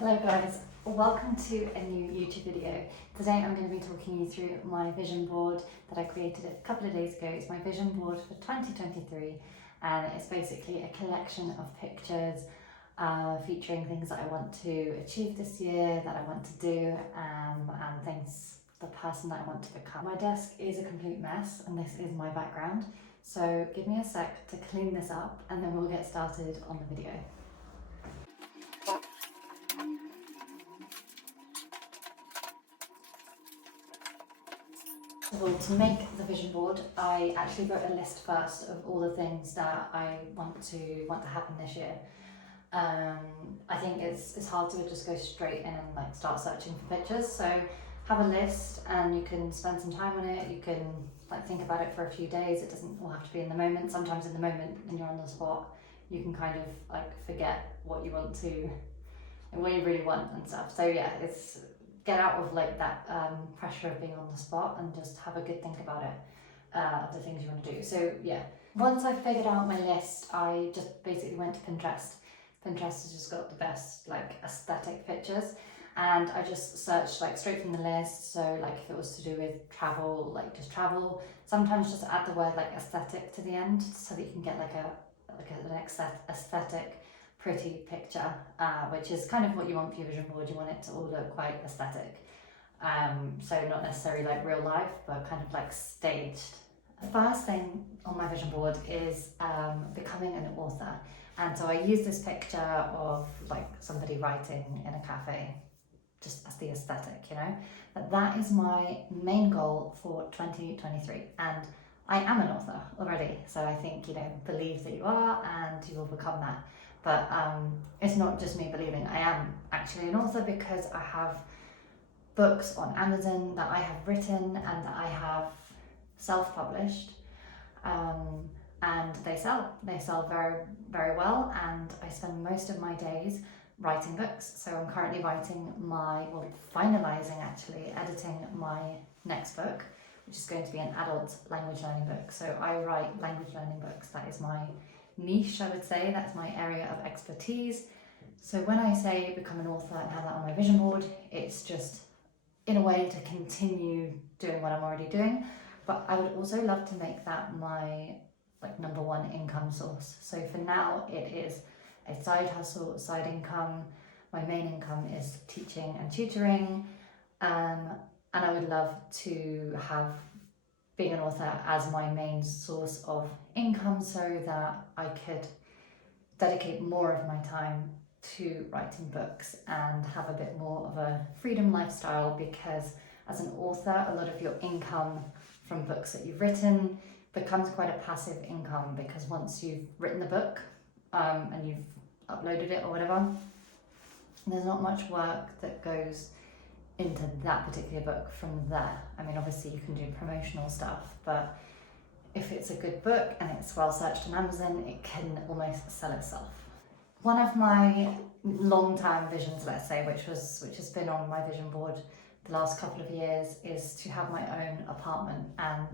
Hello guys, welcome to a new YouTube video. Today I'm going to be talking you through my vision board that I created a couple of days ago. It's my vision board for 2023 and it's basically a collection of pictures featuring things that I want to achieve this year, that I want to do and things, the person that I want to become. My desk is a complete mess and this is my background, so give me a sec to clean this up and then we'll get started on the video. Well, to make the vision board, I actually wrote a list first of all the things that I want to happen this year. I think it's hard to just go straight in and like start searching for pictures. So have a list and you can spend some time on it. You can like think about it for a few days. It doesn't all have to be in the moment. Sometimes in the moment when you're on the spot, you can kind of like forget what you want to and what you really want and stuff. So yeah, it's get out of like that pressure of being on the spot and just have a good think about it, of the things you want to do. So yeah, once I figured out my list, I just basically went to Pinterest. Pinterest has just got the best like aesthetic pictures, and I just searched like straight from the list. So like if it was to do with travel, like just travel. Sometimes just add the word like aesthetic to the end so that you can get like an aesthetic pretty picture, which is kind of what you want for your vision board. You want it to all look quite aesthetic, so not necessarily like real life but kind of like staged. The first thing on my vision board is becoming an author, and so I use this picture of like somebody writing in a cafe just as the aesthetic, you know, but that is my main goal for 2023, and I am an author already, so I think, you know, believe that you are and you will become that. But it's not just me believing, I am actually an author because I have books on Amazon that I have written and that I have self-published, and they sell very, very well, and I spend most of my days writing books. So I'm currently finalising actually, editing my next book, which is going to be an adult language learning book. So I write language learning books, that is my niche, I would say. That's my area of expertise. So when I say become an author and have that on my vision board, it's just in a way to continue doing what I'm already doing, but I would also love to make that my like number one income source. So for now it is a side hustle, side income. My main income is teaching and tutoring, and I would love to have being an author as my main source of income so that I could dedicate more of my time to writing books and have a bit more of a freedom lifestyle, because as an author, a lot of your income from books that you've written becomes quite a passive income, because once you've written the book and you've uploaded it or whatever, there's not much work that goes into that particular book from there. I mean, obviously you can do promotional stuff, but if it's a good book and it's well searched on Amazon, it can almost sell itself. One of my long-term visions, let's say, which has been on my vision board the last couple of years, is to have my own apartment, and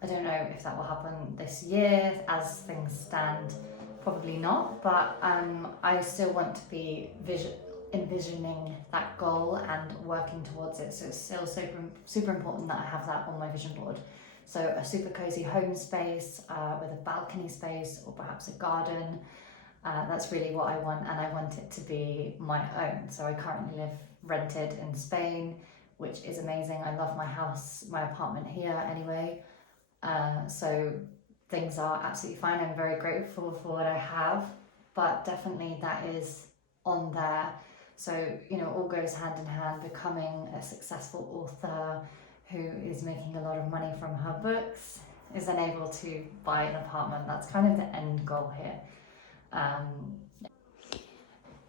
I don't know if that will happen this year as things stand, probably not, but I still want to be envisioning that goal and working towards it. So it's still super important that I have that on my vision board. So a super cozy home space with a balcony space or perhaps a garden. That's really what I want, and I want it to be my own. So I currently live rented in Spain, which is amazing. I love my house, my apartment here anyway. So things are absolutely fine. I'm very grateful for what I have, but definitely that is on there. So, you know, all goes hand in hand. Becoming a successful author who is making a lot of money from her books is then able to buy an apartment. That's kind of the end goal here.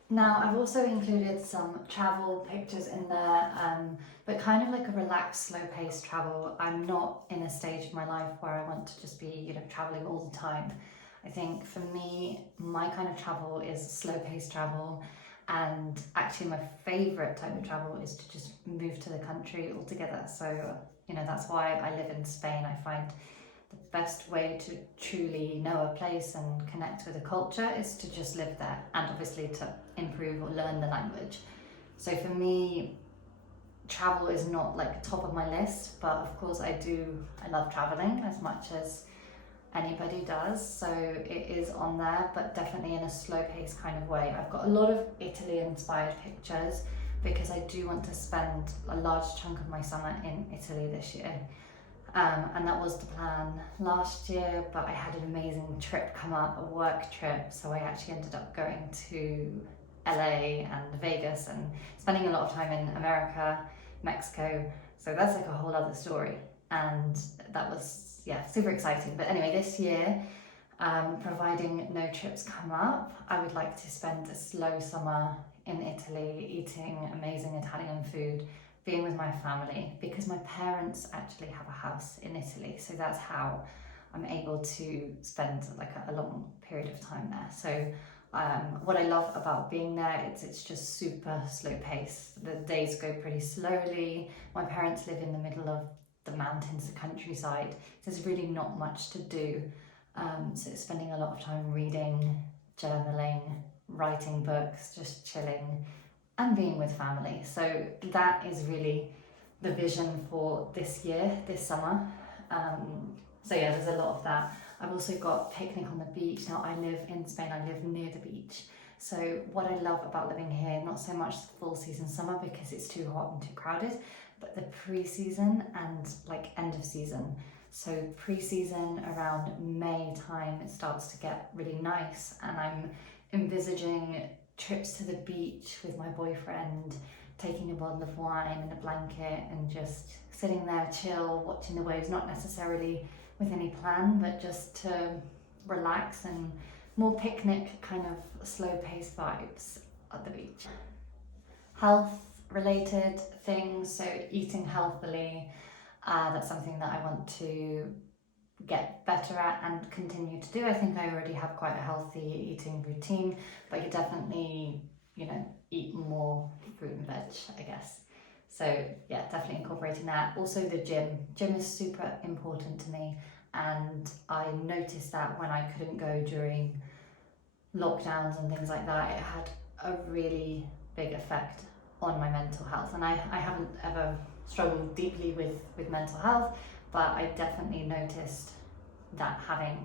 Now, I've also included some travel pictures in there, but kind of like a relaxed, slow-paced travel. I'm not in a stage of my life where I want to just be, you know, traveling all the time. I think for me, my kind of travel is slow-paced travel, and actually my favorite type of travel is to just move to the country altogether. So, you know, that's why I live in Spain. I find the best way to truly know a place and connect with a culture is to just live there, and obviously to improve or learn the language. So for me, travel is not like top of my list, but of course I love traveling as much as anybody does, so it is on there, but definitely in a slow paced kind of way. I've got a lot of Italy inspired pictures because I do want to spend a large chunk of my summer in Italy this year. And that was the plan last year, but I had an amazing trip come up, a work trip, so I actually ended up going to LA and Vegas and spending a lot of time in America, Mexico, so that's like a whole other story. And that was, yeah, super exciting. But anyway, this year, providing no trips come up, I would like to spend a slow summer in Italy, eating amazing Italian food, being with my family, because my parents actually have a house in Italy, so that's how I'm able to spend like a long period of time there. So what I love about being there, it's just super slow paced. The days go pretty slowly. My parents live in the middle of the mountains, the countryside. There's really not much to do. So spending a lot of time reading, journaling, writing books, just chilling and being with family. So that is really the vision for this year, this summer. So yeah, there's a lot of that. I've also got picnic on the beach. Now I live in Spain, I live near the beach. So what I love about living here, not so much the full season summer because it's too hot and too crowded, but the pre-season and like end of season. So pre-season around May time, it starts to get really nice, and I'm envisaging trips to the beach with my boyfriend, taking a bottle of wine and a blanket and just sitting there chill, watching the waves, not necessarily with any plan, but just to relax and more picnic kind of slow paced vibes at the beach. Health related things, so eating healthily, that's something that I want to get better at and continue to do. I think I already have quite a healthy eating routine, but you definitely, eat more fruit and veg, I guess. So yeah, definitely incorporating that. Also the gym. Gym is super important to me, and I noticed that when I couldn't go during lockdowns and things like that, it had a really big effect on my mental health. And I haven't ever struggled deeply with mental health, but I definitely noticed that having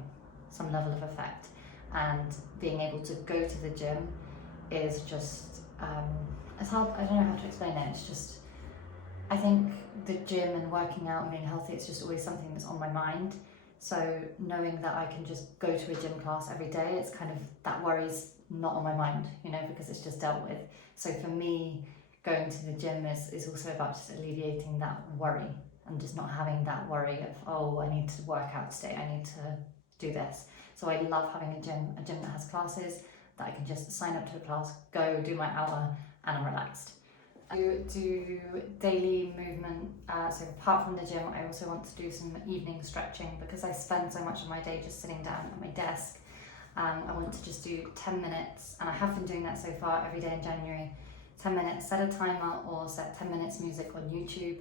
some level of effect, and being able to go to the gym is just, it's hard, I don't know how to explain it, it's just, I think the gym and working out and being healthy, it's just always something that's on my mind. So knowing that I can just go to a gym class every day, it's kind of, that worry's not on my mind, because it's just dealt with. So for me, going to the gym is also about just alleviating that worry and just not having that worry of, oh, I need to work out today, I need to do this. So I love having a gym that has classes that I can just sign up to a class, go do my hour, and I'm relaxed. I do daily movement, so apart from the gym, I also want to do some evening stretching because I spend so much of my day just sitting down at my desk. I want to just do 10 minutes, and I have been doing that so far every day in January. 10 minutes, set a timer or set 10 minutes music on YouTube,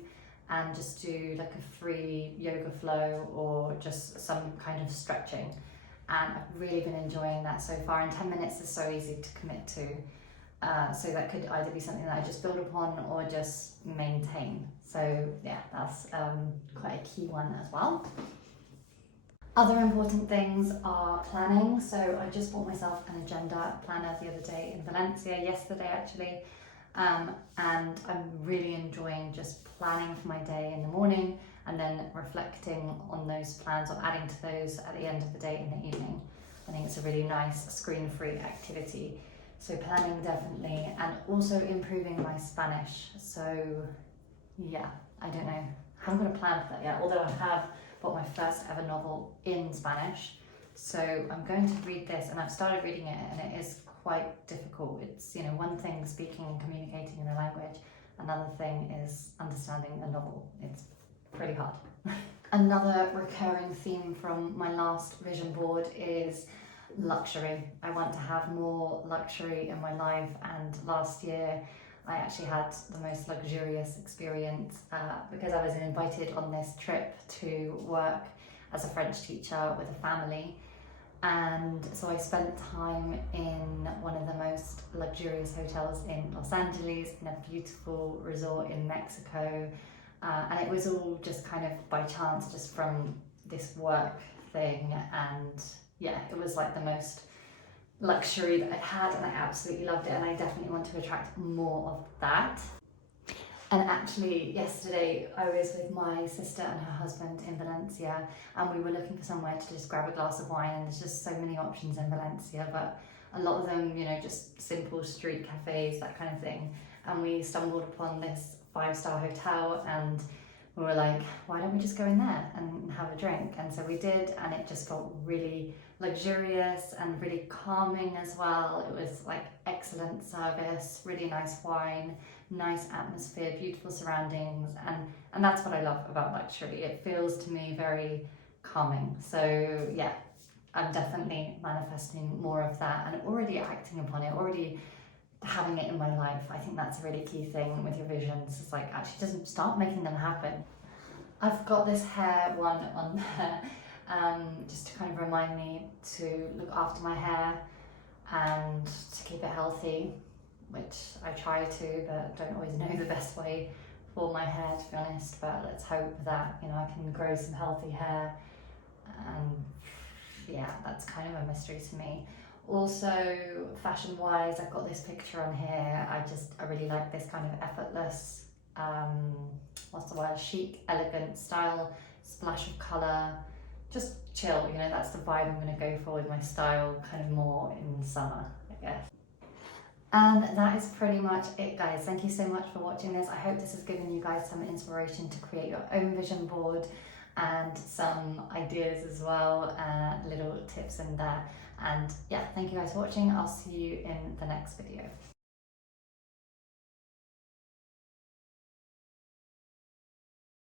and just do like a free yoga flow or just some kind of stretching. And I've really been enjoying that so far, and 10 minutes is so easy to commit to. So that could either be something that I just build upon or just maintain. So yeah, that's quite a key one as well. Other important things are planning. So I just bought myself an agenda planner the other day in Valencia, yesterday actually. And I'm really enjoying just planning for my day in the morning and then reflecting on those plans or adding to those at the end of the day in the evening. I think it's a really nice screen-free activity. So planning definitely, and also improving my Spanish. So yeah, I don't know, I haven't got a plan for that yet, although I have bought my first ever novel in Spanish. So I'm going to read this, and I've started reading it, and it is quite difficult. It's, one thing speaking and communicating in a language, another thing is understanding a novel. It's pretty hard. Another recurring theme from my last vision board is luxury. I want to have more luxury in my life, and last year I actually had the most luxurious experience because I was invited on this trip to work as a French teacher with a family, And so I spent time in one of the most luxurious hotels in Los Angeles, in a beautiful resort in Mexico. And it was all just kind of by chance, just from this work thing. And yeah, it was like the most luxury that I'd had, and I absolutely loved it. And I definitely want to attract more of that. And actually, yesterday I was with my sister and her husband in Valencia, and we were looking for somewhere to just grab a glass of wine. And there's just so many options in Valencia, but a lot of them, you know, just simple street cafes, that kind of thing. And we stumbled upon this 5-star hotel, and we were like, why don't we just go in there and have a drink? And so we did, and it just felt really luxurious and really calming as well. It was like excellent service, really nice wine, nice atmosphere, beautiful surroundings, and that's what I love about luxury. It feels to me very calming. So yeah, I'm definitely manifesting more of that and already acting upon it, already having it in my life. I think that's a really key thing with your visions. It's like actually just start making them happen. I've got this hair one on there, just to kind of remind me to look after my hair and to keep it healthy, which I try to, but don't always know the best way for my hair, to be honest. But let's hope that, you know, I can grow some healthy hair. And yeah, that's kind of a mystery to me. Also, fashion wise, I've got this picture on here. I really like this kind of effortless, what's the word, chic, elegant style, splash of colour, just chill, you know, that's the vibe I'm going to go for with my style, kind of more in summer, I guess. And that is pretty much it, guys. Thank you so much for watching this. I hope this has given you guys some inspiration to create your own vision board and some ideas as well, little tips in there. And yeah, thank you guys for watching. I'll see you in the next video.